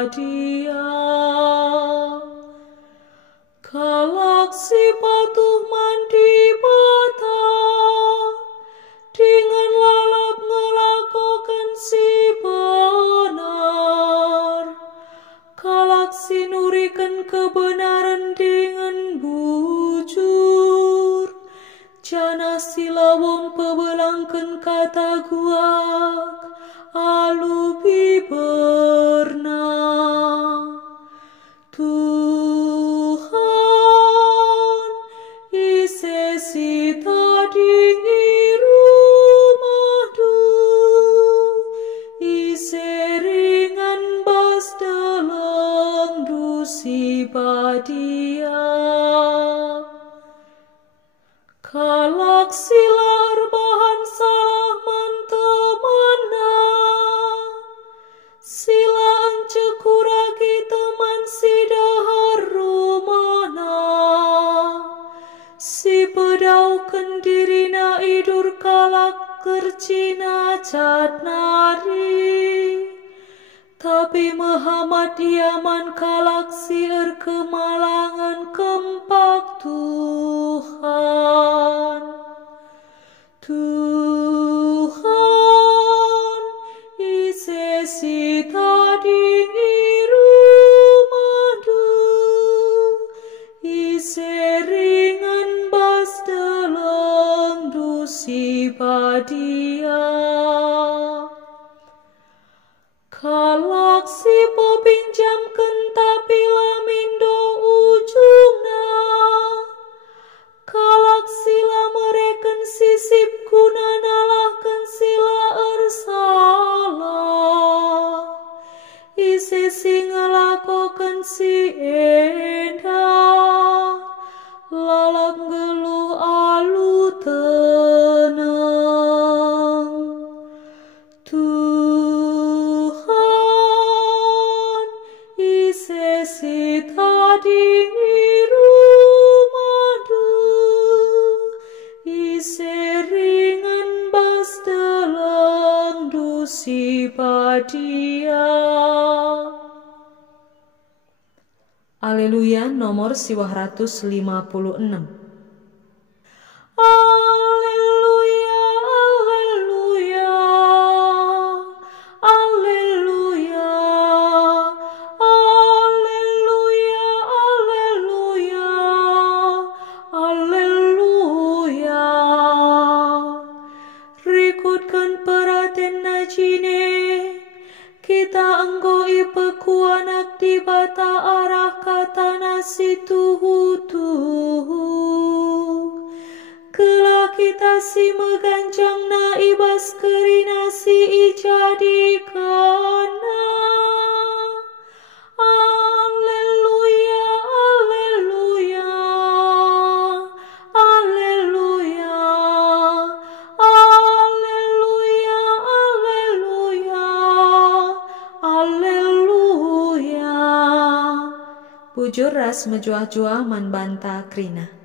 badia. Kalak si patuh mandi bata, dengan lalap ngelakokan si benar. Kalak si nurikan kebenaran dengan bujur, jana si lawong pebelangkan kata guak, alu biberna. Tuhan, ise si tadingi rumahdu, ise ringan bas dalam dusi badia. Kalak silar bahan salah mantemana, sila ancekuragi teman si dahar rumana. Si pedaukan dirina idur kalak kercina cat nari, tapi Muhammad iaman kalak sier kemalangan kempak Tuhan. Tuhan, ise si tadingi rumahdu, ise ringan bas dalam dusi badia. Kalak si popinjamkan tapi lamindo ujungna, kalak sila mereken sisip guna nalahkan sila ersalah, ise si ngelakokan si endah, lalap geluh alu tenang. Tuhan, ise si tadingi rumahdu, ise ringan bas dalam dusi badia. Haleluya, nomor 156. Haleluya, haleluya, haleluya, haleluya, haleluya, haleluya. Rikutkan peraten najine, kita enggo ipekuanak di bata arah kata nasi tuhu-tuhu. Kela kita si meganjang na ibas kerina si ijadikana. Alleluia, alleluia, alleluia, alleluia, alleluia, alleluia. Bujur ras mejuah-juah manbanta krina.